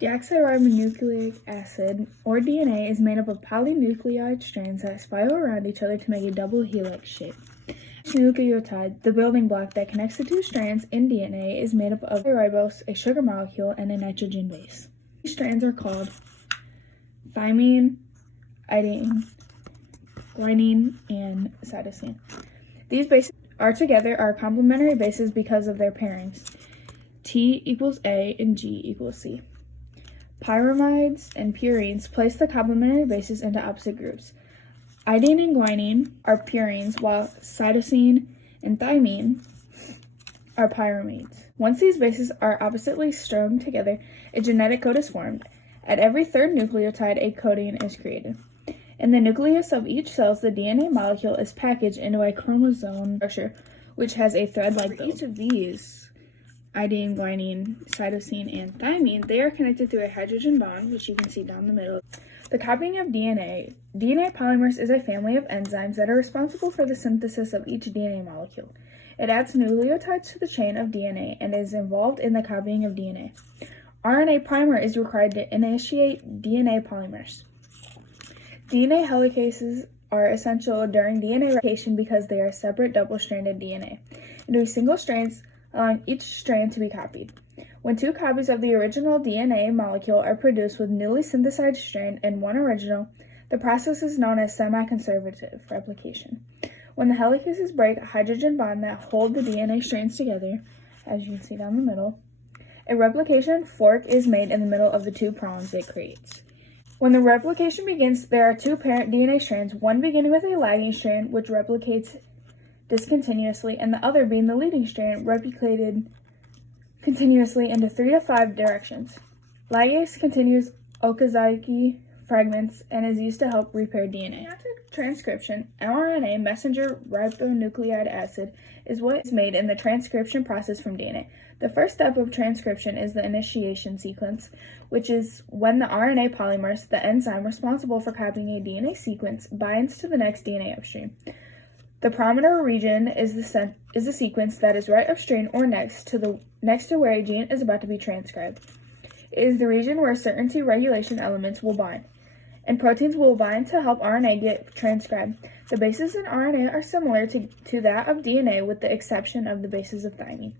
Deoxyribonucleic acid, or DNA, is made up of polynucleotide strands that spiral around each other to make a double helix shape. Each nucleotide, the building block that connects the two strands in DNA, is made up of ribose, a sugar molecule, and a nitrogen base. These strands are called thymine, adenine, guanine, and cytosine. These bases are complementary bases because of their pairings. T equals A and G equals C. Pyramides and purines place the complementary bases into opposite groups. Adenine and guanine are purines, while cytosine and thymine are pyramides. Once these bases are oppositely strung together, a genetic code is formed. At every third nucleotide, a codon is created. In the nucleus of each cell, the DNA molecule is packaged into a chromosome structure, which has a thread-like build. Each of these, adenine, guanine, cytosine, and thymine, they are connected through a hydrogen bond, which you can see down the middle. The copying of DNA. DNA polymers is a family of enzymes that are responsible for the synthesis of each DNA molecule. It adds nucleotides to the chain of DNA and is involved in the copying of DNA. RNA primer is required to initiate DNA polymers. DNA helicases are essential during DNA replication because they are separate double-stranded DNA into single strands, allowing each strand to be copied. When two copies of the original DNA molecule are produced with newly synthesized strand and one original, the process is known as semi-conservative replication. When the helicases break a hydrogen bond that hold the DNA strands together, as you can see down the middle, a replication fork is made in the middle of the two prongs it creates. When the replication begins, there are two parent DNA strands, one beginning with a lagging strand, which replicates discontinuously, and the other being the leading strand, replicated continuously into 3 to 5 directions. Ligase continues Okazaki fragments and is used to help repair DNA. After transcription, mRNA, messenger ribonucleic acid, is what is made in the transcription process from DNA. The first step of transcription is the initiation sequence, which is when the RNA polymers, the enzyme responsible for copying a DNA sequence, binds to the next DNA upstream. The promoter region is the sequence that is right upstream or next to where a gene is about to be transcribed. It is the region where certain regulation elements will bind, and proteins will bind to help RNA get transcribed. The bases in RNA are similar to that of DNA with the exception of the bases of thymine.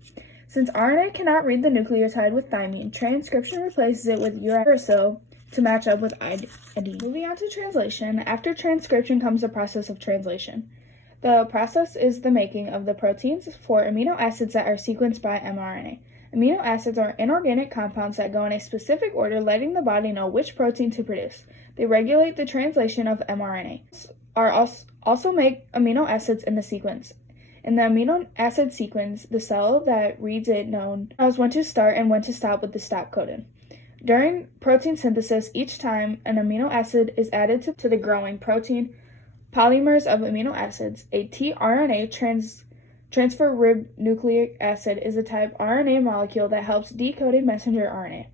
Since RNA cannot read the nucleotide with thymine, transcription replaces it with uracil to match up with adenine. Moving on to translation, after transcription comes the process of translation. The process is the making of the proteins for amino acids that are sequenced by mRNA. Amino acids are inorganic compounds that go in a specific order, letting the body know which protein to produce. They regulate the translation of mRNA. Also make amino acids in the sequence. In the amino acid sequence, the cell that reads it knows when to start and when to stop with the stop codon. During protein synthesis, each time an amino acid is added to the growing protein polymers of amino acids, a tRNA transfer ribonucleic acid is a type RNA molecule that helps decode a messenger RNA,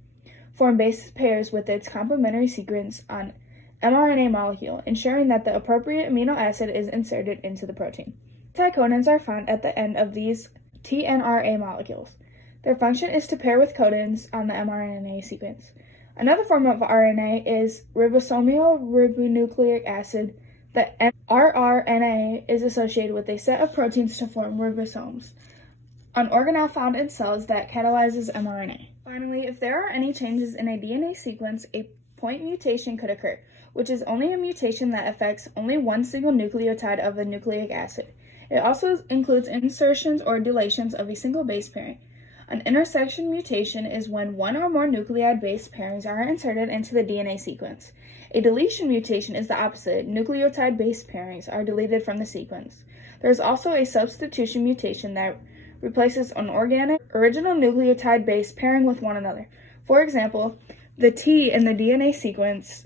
form base pairs with its complementary sequence on mRNA molecule, ensuring that the appropriate amino acid is inserted into the protein. Anticodons are found at the end of these tRNA molecules. Their function is to pair with codons on the mRNA sequence. Another form of RNA is ribosomal ribonucleic acid. The rRNA is associated with a set of proteins to form ribosomes, an organelle found in cells that catalyzes mRNA. Finally, if there are any changes in a DNA sequence, a point mutation could occur, which is only a mutation that affects only one single nucleotide of the nucleic acid. It also includes insertions or deletions of a single base pairing. An intersection mutation is when one or more nucleotide base pairings are inserted into the DNA sequence. A deletion mutation is the opposite. Nucleotide base pairings are deleted from the sequence. There is also a substitution mutation that replaces an organic original nucleotide base pairing with one another. For example, the T in the DNA sequence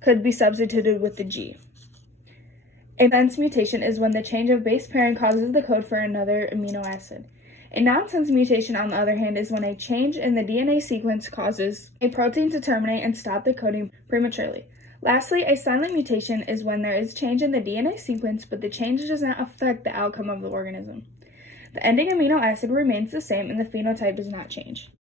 could be substituted with the G. A sense mutation is when the change of base pairing causes the code for another amino acid. A nonsense mutation, on the other hand, is when a change in the DNA sequence causes a protein to terminate and stop the coding prematurely. Lastly, a silent mutation is when there is change in the DNA sequence, but the change does not affect the outcome of the organism. The ending amino acid remains the same and the phenotype does not change.